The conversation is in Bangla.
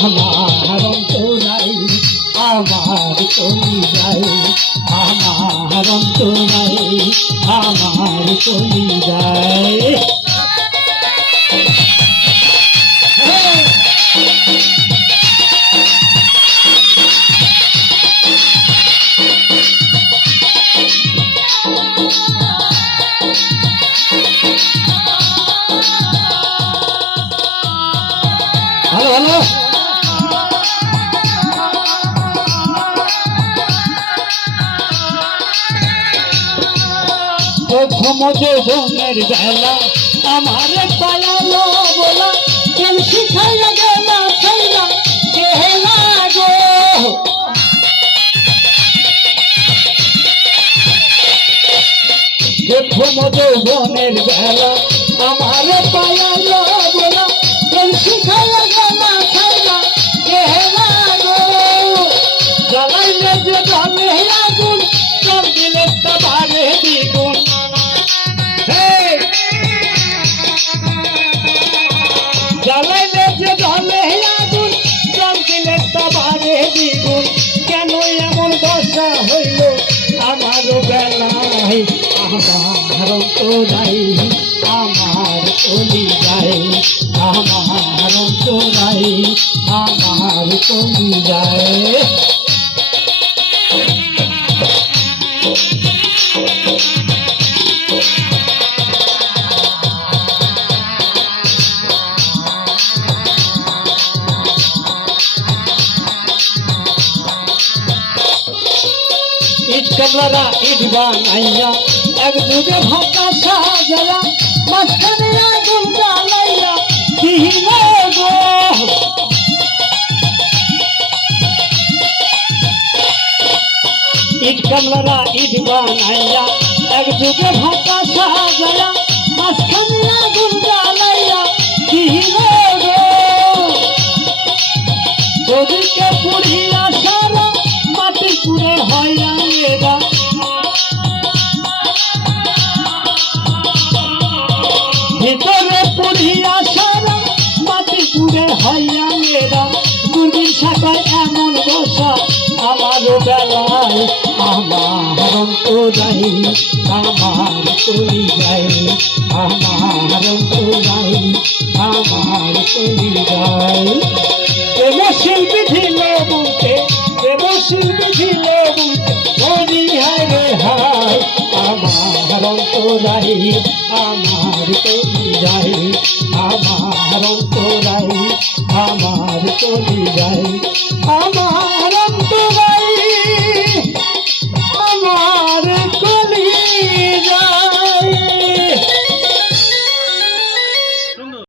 আমার অন্তরাই আমার কলি যায় আমার অন্তরাই আমার কলি যায় ভালো ভালো প্রথম যৌবনের বেলা আমার পালালো বলা কেউ শিখাইয়া গেলা খাইলা গেলা গো প্রথম যৌবনের বেলা আমার পালালো বলা কেউ শিখাইয়া গেলা খাইলা গেলা গো জ্বালাইলে যে জলে আগুন জল দিলে তা বাড়ে দ্বিগুণ জ্বালাইলে যে জলে আগুন জল দিলে তা বাড়ে দ্বিগুণ কেন এমন দশা হইল আমার বেলায় আমার অন্তরাই আমার কলি যায় আমার অন্তরাই আমার কলি যায় ইট কামলারা ইট বানাইয়া এক যুগে ভাতা সাজায়া মাঝখানে আগুন জ্বালাইয়া দিল গো ইট কামলারা ইট বানাইয়া এক যুগে ভাতা সাজায়া মাঝখানে আগুন জ্বালাইয়া দিল গো ওদিকে পুড়িয়া সারা মাটি পুড়ে হইয়া মেয়েরা ভিতরে পুড়িয়া সারা মাটি পুড়ে হইয়া মেয়েরা দুর্দিন শাখায় এমন বসা আমার বেলায় আমার অন্তরাই আমার কলি যায় আমার অন্তরাই আমার কলি যায় শিল্পী ছিল বুকে শিল্পী ছিল বুকে হরি হায় হায় আমার অন্তরাই আমার কলি যায় আমার অন্তরাই আমার কলি যায়।